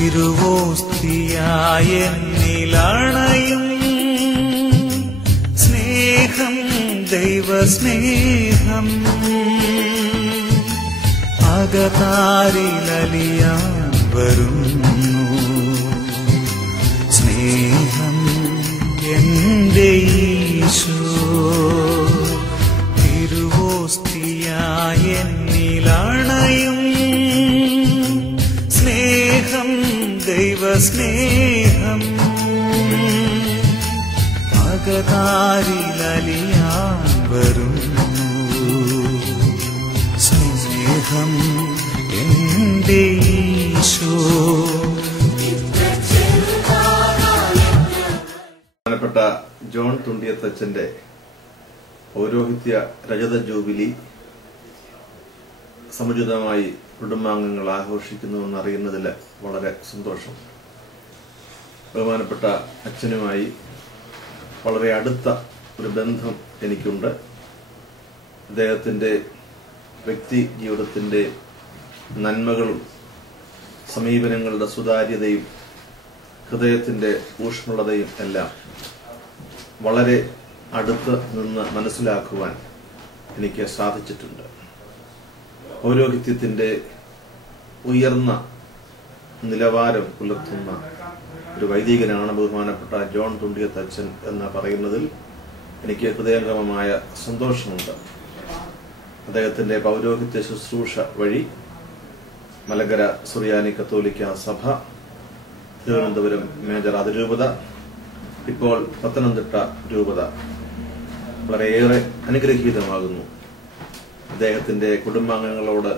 തിരുവോസ്തിയായെന്നിലണയും സ്നേഹം ദൈവസ്നേഹം അകതാരിലലിയാൻ വരുന്നു സ്നേഹം എന്റെ ഈശോ തിരുവോസ്തിയായെന്നിലണയും സ്നേഹം ദൈവസ്നേഹം അകതാരിലലിയാൻ വരുന്നു സ്നേഹം എന്റെ ഈശോ. ബഹുമാനപ്പെട്ട ജോൺ തുണ്ടിയത്തച്ഛന്റെ പൗരോഹിത്യ രജത ജൂബിലി സമുചിതമായി കുടുംബാംഗങ്ങൾ ആഘോഷിക്കുന്നുവെന്നറിയുന്നതിൽ വളരെ സന്തോഷം. ബഹുമാനപ്പെട്ട അച്ഛനുമായി വളരെ അടുത്ത ഒരു ബന്ധം എനിക്കുണ്ട്. അദ്ദേഹത്തിന്റെ വ്യക്തി ജീവിതത്തിന്റെ നന്മകളും സമീപനങ്ങളുടെ സുതാര്യതയും ഹൃദയത്തിന്റെ ഊഷ്മളതയും എല്ലാം വളരെ അടുത്ത് നിന്ന് മനസ്സിലാക്കുവാൻ എനിക്ക് സാധിച്ചിട്ടുണ്ട്. പൗരോഹിത്യത്തിന്റെ ഉയർന്ന നിലവാരം പുലർത്തുന്ന ഒരു വൈദികനാണ് ബഹുമാനപ്പെട്ട ജോൺ തുണ്ടിയത്തച്ഛൻ എന്ന് പറയുന്നതിൽ എനിക്ക് ഹൃദയംഗമമായ സന്തോഷമുണ്ട്. അദ്ദേഹത്തിന്റെ പൗരോഹിത്യ ശുശ്രൂഷ വഴി മലങ്കര സുറിയാനി കത്തോലിക്ക സഭ, തിരുവനന്തപുരം മേജർ അതിരൂപത, ഇപ്പോൾ പത്തനംതിട്ട രൂപത വളരെയേറെ അനുഗ്രഹീതമാകുന്നു. അദ്ദേഹത്തിന്റെ കുടുംബാംഗങ്ങളോട്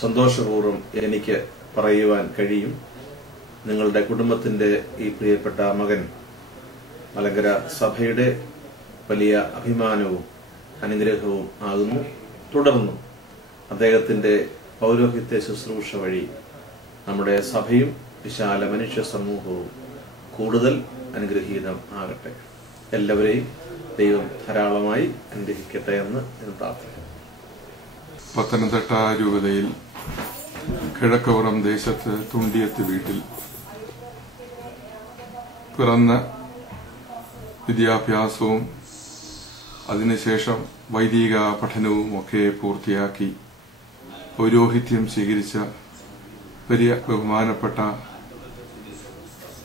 സന്തോഷപൂർവ്വം എനിക്ക് പറയുവാൻ കഴിയും, നിങ്ങളുടെ കുടുംബത്തിന്റെ ഈ പ്രിയപ്പെട്ട മകൻ മലങ്കര സഭയുടെ വലിയ അഭിമാനവും അനുഗ്രഹവും ആകുന്നു. തുടർന്നും അദ്ദേഹത്തിന്റെ പൗരോഹിത്യ ശുശ്രൂഷ വഴി നമ്മുടെ സഭയും വിശാല മനുഷ്യ സമൂഹവും കൂടുതൽ അനുഗ്രഹീതം ആകട്ടെ. എല്ലാവരെയും ദൈവം ധാരാളമായി അനുഗ്രഹിക്കട്ടെ എന്ന് ഞാൻ പ്രാർത്ഥിക്കുന്നു. പത്തനംതിട്ട രൂപതയിൽ കിഴക്കവറം ദേശത്ത് തുണ്ടിയത്ത് വീട്ടിൽ പിറന്ന് വിദ്യാഭ്യാസവും അതിനുശേഷം വൈദിക പഠനവും ഒക്കെ പൂർത്തിയാക്കി പൗരോഹിത്യം സ്വീകരിച്ച വലിയ ബഹുമാനപ്പെട്ട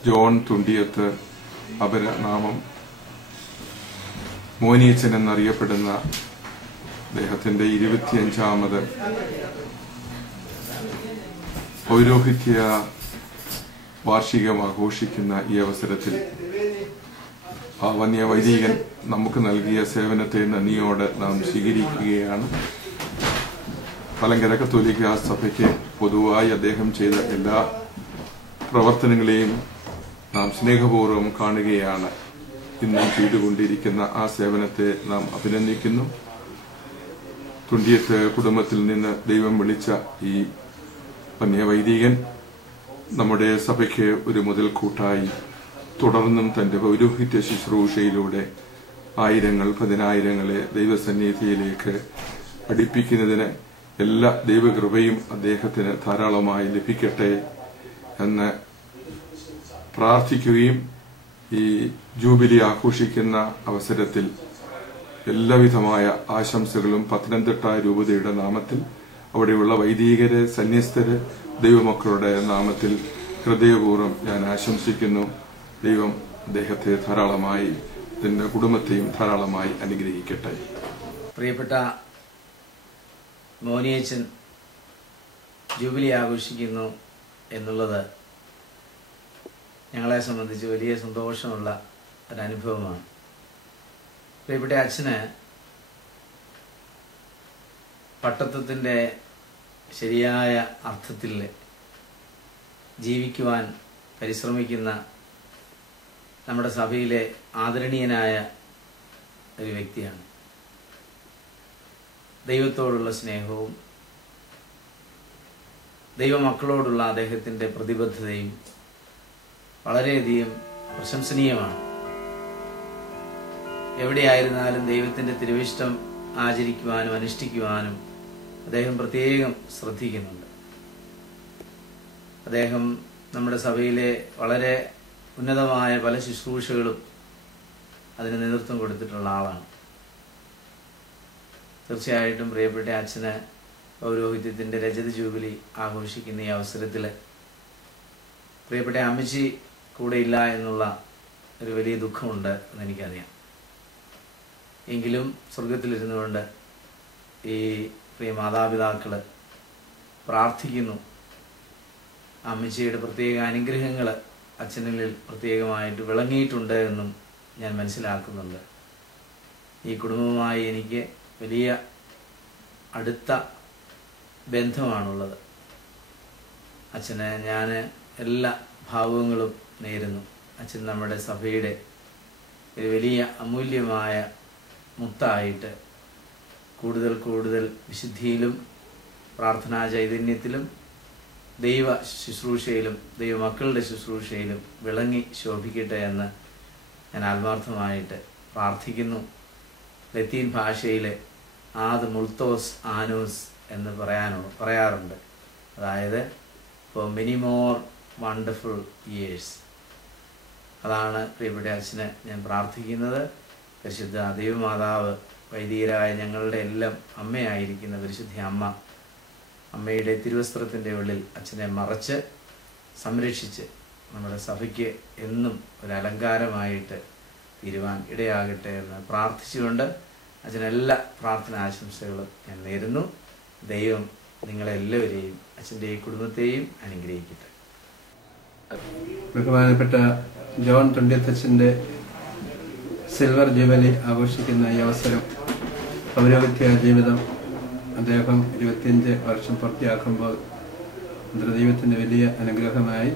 ജോൺ തുണ്ടിയത്ത്, അപരനാമം മോനിയച്ചൻ എന്നറിയപ്പെടുന്ന അദ്ദേഹത്തിന്റെ 25ാമത് പൗരോഹിത്യ വാർഷികം ആഘോഷിക്കുന്ന ഈ അവസരത്തിൽ ആ വന്യ വൈദികൻ നമുക്ക് നൽകിയ സേവനത്തെ നന്ദിയോടെ നാം സ്വീകരിക്കുകയാണ്. മലങ്കര കത്തോലിക്ക സഭയ്ക്ക് പൊതുവായി അദ്ദേഹം ചെയ്ത എല്ലാ പ്രവർത്തനങ്ങളെയും നാം സ്നേഹപൂർവ്വം കാണുകയാണ്. ഇന്നും ചെയ്തുകൊണ്ടിരിക്കുന്ന ആ സേവനത്തെ നാം അഭിനന്ദിക്കുന്നു. തുണ്ടിയത്ത് കുടുംബത്തിൽ നിന്ന് ദൈവം വിളിച്ച ഈ വന്യ വൈദികൻ നമ്മുടെ സഭയ്ക്ക് ഒരു മുതൽക്കൂട്ടായി തുടർന്നും തന്റെ പൗരോഹിത്യ ശുശ്രൂഷയിലൂടെ ആയിരങ്ങൾ പതിനായിരങ്ങളെ ദൈവസന്നിധിയിലേക്ക് അടുപ്പിക്കുന്നതിന് എല്ലാ ദൈവകൃപയും അദ്ദേഹത്തിന് ധാരാളമായി ലഭിക്കട്ടെ എന്ന് പ്രാർത്ഥിക്കുകയും ഈ ജൂബിലി ആഘോഷിക്കുന്ന അവസരത്തിൽ എല്ലാവിധമായ ആശംസകളും പത്തനംതിട്ട രൂപതയുടെ നാമത്തിൽ, അവിടെയുള്ള വൈദികരെ, സന്യസ്തര്, ദൈവമക്കളുടെ നാമത്തിൽ ഹൃദയപൂർവ്വം ഞാൻ ആശംസിക്കുന്നു. ദൈവം അദ്ദേഹത്തെ ധാരാളമായി, തന്റെ കുടുംബത്തെയും ധാരാളമായി അനുഗ്രഹിക്കട്ടെ. പ്രിയപ്പെട്ട മോനിയച്ചൻ ജൂബിലി ആഘോഷിക്കുന്നു എന്നുള്ളത് ഞങ്ങളെ സംബന്ധിച്ച് വലിയ സന്തോഷമുള്ള ഒരനുഭവമാണ്. പ്രിയപ്പെട്ട അച്ഛന് പട്ടത്വത്തിൻ്റെ ശരിയായ അർത്ഥത്തിൽ ജീവിക്കുവാൻ പരിശ്രമിക്കുന്ന നമ്മുടെ സഭയിലെ ആദരണീയനായ ഒരു വ്യക്തിയാണ്. ദൈവത്തോടുള്ള സ്നേഹവും ദൈവമക്കളോടുള്ള അദ്ദേഹത്തിൻ്റെ പ്രതിബദ്ധതയും വളരെയധികം പ്രശംസനീയമാണ്. എവിടെയായിരുന്നാലും ദൈവത്തിൻ്റെ തിരുവിഷ്ടം ആചരിക്കുവാനും അനുഷ്ഠിക്കുവാനും അദ്ദേഹം പ്രത്യേകം ശ്രദ്ധിക്കുന്നുണ്ട്. അദ്ദേഹം നമ്മുടെ സഭയിലെ വളരെ ഉന്നതമായ പല ശുശ്രൂഷകളും അതിന് നേതൃത്വം കൊടുത്തിട്ടുള്ള ആളാണ്. തീർച്ചയായിട്ടും പ്രിയപ്പെട്ട അച്ഛന് പൗരോഹിത്യത്തിൻ്റെ രജത ജൂബിലി ആഘോഷിക്കുന്ന ഈ അവസരത്തിൽ പ്രിയപ്പെട്ട അമ്മച്ചി കൂടെ ഇല്ല എന്നുള്ള ഒരു വലിയ ദുഃഖമുണ്ട് എന്നെനിക്കറിയാം. എങ്കിലും സ്വർഗത്തിലിരുന്നുകൊണ്ട് ഈ പ്രിയ മാതാപിതാക്കൾ പ്രാർത്ഥിക്കുന്നു. അമ്മച്ചിയുടെ പ്രത്യേക അനുഗ്രഹങ്ങൾ അച്ഛനിൽ പ്രത്യേകമായിട്ട് വിളങ്ങിയിട്ടുണ്ട് എന്നും ഞാൻ മനസ്സിലാക്കുന്നുണ്ട്. ഈ കുടുംബവുമായി എനിക്ക് വലിയ അടുത്ത ബന്ധമാണുള്ളത്. അച്ഛന് ഞാൻ എല്ലാ ഭാവുകങ്ങളും നേരുന്നു. അച്ഛൻ നമ്മുടെ സഭയുടെ ഒരു വലിയ അമൂല്യമായ മുത്തായിട്ട് കൂടുതൽ കൂടുതൽ വിശുദ്ധിയിലും പ്രാർത്ഥനാ ചൈതന്യത്തിലും ദൈവ ശുശ്രൂഷയിലും ദൈവമക്കളുടെ ശുശ്രൂഷയിലും വിളങ്ങി ശോഭിക്കട്ടെ എന്ന് ഞാൻ ആത്മാർത്ഥമായിട്ട് പ്രാർത്ഥിക്കുന്നു. ലത്തീൻ ഭാഷയിൽ ആദ് മുൾത്തോസ് ആനോസ് എന്ന് പറയാറുണ്ട്. അതായത് for many more wonderful years. അതാണ് പ്രിയപ്പെട്ട അച്ഛന് ഞാൻ പ്രാർത്ഥിക്കുന്നത്. പരിശുദ്ധ ദൈവമാതാവ് വൈദികരായ ഞങ്ങളുടെ എല്ലാം അമ്മയായിരിക്കുന്ന പരിശുദ്ധ അമ്മയുടെ തിരുവസ്ത്രത്തിൻ്റെ ഉള്ളിൽ അച്ഛനെ മറച്ച് സംരക്ഷിച്ച് നമ്മുടെ സഭയ്ക്ക് എന്നും ഒരു അലങ്കാരമായിട്ട് തീരുവാൻ ഇടയാകട്ടെ എന്ന് പ്രാർത്ഥിച്ചുകൊണ്ട് അച്ഛനെല്ലാ പ്രാർത്ഥന ആശംസകളും ഞാൻ നേരുന്നു. ദൈവം നിങ്ങളെല്ലാവരെയും അച്ഛൻ്റെ ഈ കുടുംബത്തെയും അനുഗ്രഹിക്കട്ടെ. ബഹുമാനപ്പെട്ട ജോൺ തുണ്ടിയത്തച്ഛൻ്റെ സിൽവർ ജൂബിലി ആഘോഷിക്കുന്ന ഈ അവസരം, പൗരോഹിത്യ ജീവിതം അദ്ദേഹം 25 വർഷം പൂർത്തിയാക്കുമ്പോൾ ദൈവത്തിൻ്റെ വലിയ അനുഗ്രഹമായി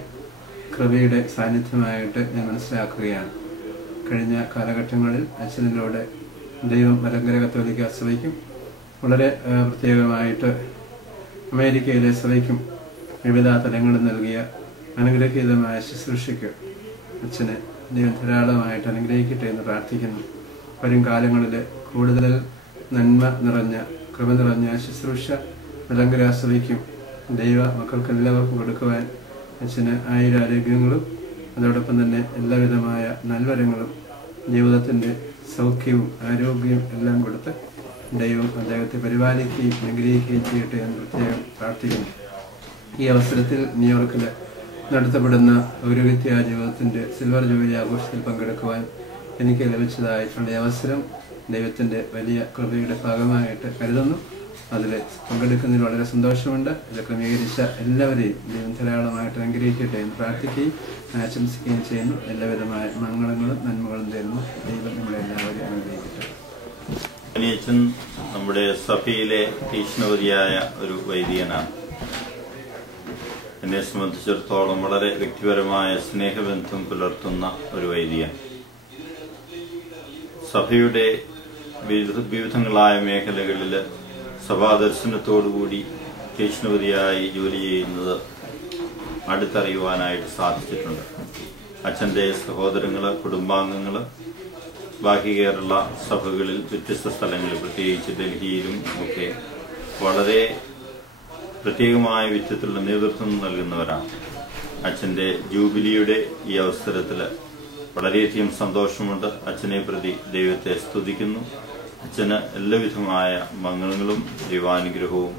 കൃപയുടെ സാന്നിധ്യമായിട്ട് ഞാൻ മനസ്സിലാക്കുകയാണ്. കഴിഞ്ഞ കാലഘട്ടങ്ങളിൽ അച്ഛനിലൂടെ ദൈവം മലങ്കര കത്തോലിക്ക സഭയ്ക്കും വളരെ പ്രത്യേകമായിട്ട് അമേരിക്കയിലെ സഭയ്ക്കും വിവിധ തലങ്ങളിൽ നൽകിയ അനുഗ്രഹീതമായ ശുശ്രൂഷയ്ക്ക് അച്ഛനെ ദൈവം ധാരാളമായിട്ട് അനുഗ്രഹിക്കട്ടെ എന്ന് പ്രാർത്ഥിക്കുന്നു. വരും കാലങ്ങളിൽ കൂടുതൽ നന്മ നിറഞ്ഞ കൃപ നിറഞ്ഞ ശുശ്രൂഷ മലങ്കര സഭയ്ക്കും ദൈവ മക്കൾക്കെല്ലാവർക്കും കൊടുക്കുവാൻ അച്ഛന് ആയുരാരോഗ്യങ്ങളും അതോടൊപ്പം തന്നെ എല്ലാവിധമായ നൽവരങ്ങളും ജീവിതത്തിൻ്റെ സൗഖ്യവും ആരോഗ്യവും എല്ലാം കൊടുത്ത് ദൈവം അദ്ദേഹത്തെ പരിപാലിക്കുകയും അനുഗ്രഹിക്കുകയും ചെയ്യട്ടെ എന്ന് പ്രത്യേകം പ്രാർത്ഥിക്കുന്നു. ഈ അവസരത്തിൽ ന്യൂയോർക്കിൽ നടത്തപ്പെടുന്ന പൗരോഹിത്യ ജീവിതത്തിൻ്റെ സിൽവർ ജൂബിലി ആഘോഷത്തിൽ പങ്കെടുക്കുവാൻ എനിക്ക് ലഭിച്ചതായിട്ടുള്ള അവസരം ദൈവത്തിൻ്റെ വലിയ കൃപയുടെ ഭാഗമായിട്ട് കരുതുന്നു. അതിൽ പങ്കെടുക്കുന്നതിൽ വളരെ സന്തോഷമുണ്ട്. ഇത് ക്രമീകരിച്ച എല്ലാവരെയും ദൈവം ധാരാളമായിട്ട് അനുഗ്രഹിക്കട്ടെ എന്ന് പ്രാർത്ഥിക്കുകയും ആശംസിക്കുകയും ചെയ്യുന്നു. എല്ലാവിധമായ മംഗളങ്ങളും നന്മകളും തരുന്നു. ദൈവം നമ്മളെല്ലാവരെയും അനുഗ്രഹിക്കട്ടെ. അച്ഛൻ നമ്മുടെ സഭയിലെ തീക്ഷ്ണവതിയായ ഒരു വൈദികനാണ്. എന്നെ സംബന്ധിച്ചിടത്തോളം വളരെ വ്യക്തിപരമായ സ്നേഹബന്ധം പുലർത്തുന്ന ഒരു വൈദികൻ. സഭയുടെ വിവിധങ്ങളായ മേഖലകളിൽ സഭാദർശനത്തോടുകൂടി തീക്ഷ്ണവതിയായി ജോലി ചെയ്യുന്നത് അടുത്തറിയുവാനായിട്ട് സാധിച്ചിട്ടുണ്ട്. അച്ഛൻ്റെ സഹോദരങ്ങൾ, കുടുംബാംഗങ്ങൾ ബാക്കി കേരള സഭകളിൽ വ്യത്യസ്ത സ്ഥലങ്ങളിൽ, പ്രത്യേകിച്ച് ഡൽഹിയിലും ഒക്കെ വളരെ പ്രത്യേകമായ വിധത്തിലുള്ള നേതൃത്വം നൽകുന്നവരാണ്. അച്ഛൻ്റെ ജൂബിലിയുടെ ഈ അവസരത്തിൽ വളരെയധികം സന്തോഷമുണ്ട്. അച്ഛനെ പ്രതി ദൈവത്തെ സ്തുതിക്കുന്നു. അച്ഛന് എല്ലാവിധമായ മംഗളങ്ങളും ദൈവാനുഗ്രഹവും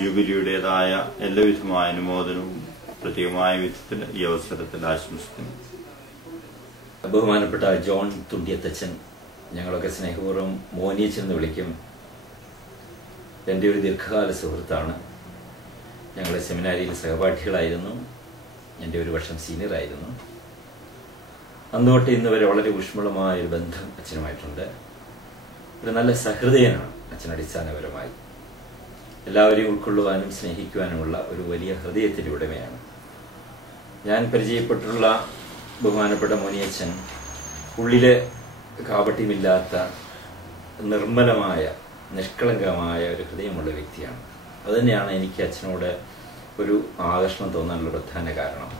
ജൂബിലിയുടേതായ എല്ലാവിധമായ അനുമോദനവും പ്രത്യേകമായ വിധത്തിൽ ഈ അവസരത്തിൽ ആശംസിക്കുന്നു. ബഹുമാനപ്പെട്ട ജോൺ തുണ്ടിയത്തച്ഛൻ, ഞങ്ങളൊക്കെ സ്നേഹപൂർവ്വം മോനിയച്ചൻ എന്ന് വിളിക്കും. എൻ്റെ ഒരു ദീർഘകാല സുഹൃത്താണ്. ഞങ്ങൾ സെമിനാരിയിൽ സഹപാഠികളായിരുന്നു. എൻ്റെ ഒരു വർഷം സീനിയറായിരുന്നു. അന്നുതൊട്ട് ഇന്ന് വരെ വളരെ ഊഷ്മളമായൊരു ബന്ധം അച്ഛനുമായിട്ടുണ്ട്. ഒരു നല്ല സഹൃദയനാണ് അച്ഛൻ. അടിസ്ഥാനപരമായി എല്ലാവരെയും ഉൾക്കൊള്ളുവാനും സ്നേഹിക്കുവാനുമുള്ള ഒരു വലിയ ഹൃദയത്തിൻ്റെ ഉടമയാണ്. ഞാൻ പരിചയപ്പെട്ടുള്ള ബഹുമാനപ്പെട്ട മോനിയച്ഛൻ ഉള്ളിലെ കാപട്യമില്ലാത്ത നിർമ്മലമായ നിഷ്കളങ്കമായ ഒരു ഹൃദയമുള്ള വ്യക്തിയാണ്. അതുതന്നെയാണ് എനിക്ക് അച്ഛനോട് ഒരു ആകർഷണം തോന്നാനുള്ള പ്രധാന കാരണം.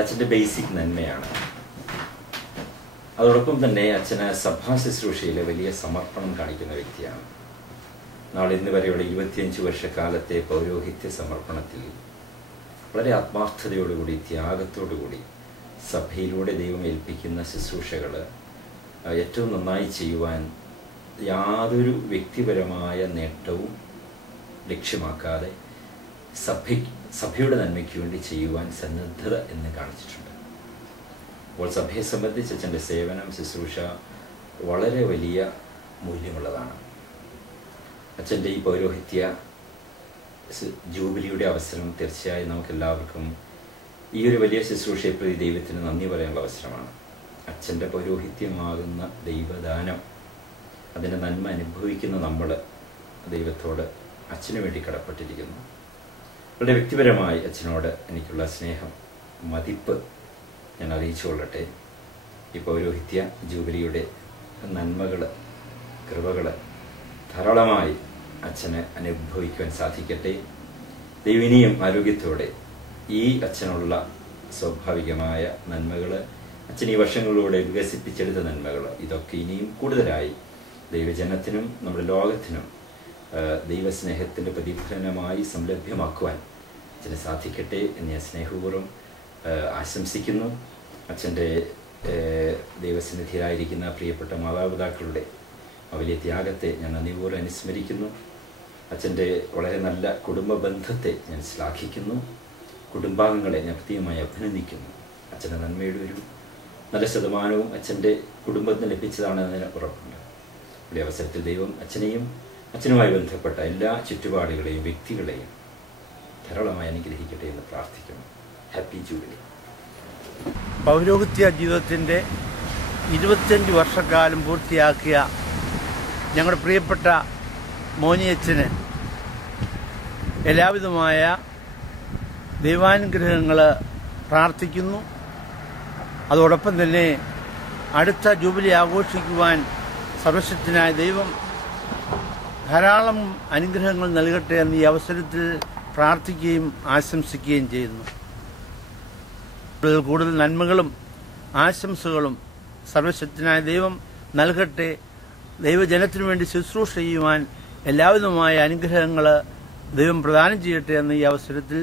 അച്ഛൻ്റെ ബേസിക് നന്മയാണ്. അതോടൊപ്പം തന്നെ അച്ഛന് സഭാ ശുശ്രൂഷയിൽ വലിയ സമർപ്പണം കാണിക്കുന്ന വ്യക്തിയാണ്. നാളെ ഇന്ന് വരെയുള്ള 25 വർഷക്കാലത്തെ പൗരോഹിത്യ സമർപ്പണത്തിൽ വളരെ ആത്മാർത്ഥതയോടുകൂടി ത്യാഗത്തോടുകൂടി സഭയിലൂടെ ദൈവം ഏൽപ്പിക്കുന്ന ശുശ്രൂഷകൾ ഏറ്റവും നന്നായി ചെയ്യുവാൻ യാതൊരു വ്യക്തിപരമായ നേട്ടവും ലക്ഷ്യമാക്കാതെ സഭയുടെ നന്മയ്ക്ക് വേണ്ടി ചെയ്യുവാൻ സന്നദ്ധത എന്ന് കാണിച്ചിട്ടുണ്ട്. അപ്പോൾ സഭയെ സംബന്ധിച്ച് അച്ഛൻ്റെ സേവനം ശുശ്രൂഷ വളരെ വലിയ മൂല്യമുള്ളതാണ്. അച്ഛൻ്റെ ഈ പൗരോഹിത്യ ജൂബിലിയുടെ അവസരം തീർച്ചയായും നമുക്കെല്ലാവർക്കും ഈ ഒരു വലിയ ശുശ്രൂഷയെ പ്രതി ദൈവത്തിന് നന്ദി പറയാനുള്ള അവസരമാണ്. അച്ഛൻ്റെ പൗരോഹിത്യമാകുന്ന ദൈവദാനം, അതിൻ്റെ നന്മ അനുഭവിക്കുന്ന നമ്മൾ ദൈവത്തോട് അച്ഛനു വേണ്ടി കടപ്പെട്ടിരിക്കുന്നു. വളരെ വ്യക്തിപരമായി അച്ഛനോട് എനിക്കുള്ള സ്നേഹം, മതിപ്പ് ഞാൻ അറിയിച്ചു കൊള്ളട്ടെ. ഈ പൗരോഹിത്യ ജൂബിലിയുടെ നന്മകൾ, കൃപകൾ ധാരാളമായി അച്ഛന് അനുഭവിക്കുവാൻ സാധിക്കട്ടെ. ദൈവം ഇനിയും ആരോഗ്യത്തോടെ ഈ അച്ഛനുള്ള സ്വാഭാവികമായ നന്മകൾ, അച്ഛൻ ഈ വർഷങ്ങളിലൂടെ വികസിപ്പിച്ചെടുത്ത നന്മകൾ, ഇതൊക്കെ ഇനിയും കൂടുതലായി ദൈവജനത്തിനും നമ്മുടെ ലോകത്തിനും ദൈവസ്നേഹത്തിൻ്റെ പ്രതിഫലനമായി സംലഭ്യമാക്കുവാൻ അച്ഛന് സാധിക്കട്ടെ എന്ന് ഞാൻ സ്നേഹപൂർവ്വം ആശംസിക്കുന്നു. അച്ഛൻ്റെ ദൈവസന്നിധിയിലായിരിക്കുന്ന പ്രിയപ്പെട്ട മാതാപിതാക്കളുടെ വലിയ ത്യാഗത്തെ ഞാൻ നന്ദിപൂർവ്വം അനുസ്മരിക്കുന്നു. അച്ഛൻ്റെ വളരെ നല്ല കുടുംബ ബന്ധത്തെ ഞാൻ ശ്ലാഘിക്കുന്നു. കുടുംബാംഗങ്ങളെ ഞാൻ പ്രത്യേകമായി അഭിനന്ദിക്കുന്നു. അച്ഛൻ്റെ നന്മയുടെ ഒരു നല്ല ശതമാനവും അച്ഛൻ്റെ കുടുംബത്തിന് ലഭിച്ചതാണെന്നതിന് ഉറപ്പുണ്ട്. ഈ അവസരത്തിൽ ദൈവം അച്ഛനെയും അച്ഛനുമായി ബന്ധപ്പെട്ട എല്ലാ ചുറ്റുപാടുകളെയും വ്യക്തികളെയും ധാരാളമായി അനുഗ്രഹിക്കട്ടെ എന്ന് പ്രാർത്ഥിക്കുന്നു. Happy jubilee. പൗരോഹിത്യ ജീവിതത്തിൻ്റെ 25 വർഷക്കാലം പൂർത്തിയാക്കിയ ഞങ്ങളുടെ പ്രിയപ്പെട്ട മോനിയച്ഛന് എല്ലാവിധമായ ദൈവാനുഗ്രഹങ്ങൾ പ്രാർത്ഥിക്കുന്നു. അതോടൊപ്പം തന്നെ അടുത്ത ജൂബിലി ആഘോഷിക്കുവാൻ സർവശക്തനായ ദൈവം ധാരാളം അനുഗ്രഹങ്ങൾ നൽകട്ടെ എന്ന് ഈ അവസരത്തിൽ പ്രാർത്ഥിക്കുകയും ആശംസിക്കുകയും ചെയ്യുന്നു. കൂടുതൽ നന്മകളും ആശംസകളും സർവശക്തനായ ദൈവം നൽകട്ടെ. ദൈവജനത്തിനു വേണ്ടി ശുശ്രൂഷ ചെയ്യുവാൻ എല്ലാവിധമായ അനുഗ്രഹങ്ങൾ ദൈവം പ്രദാനം ചെയ്യട്ടെ എന്ന് ഈ അവസരത്തിൽ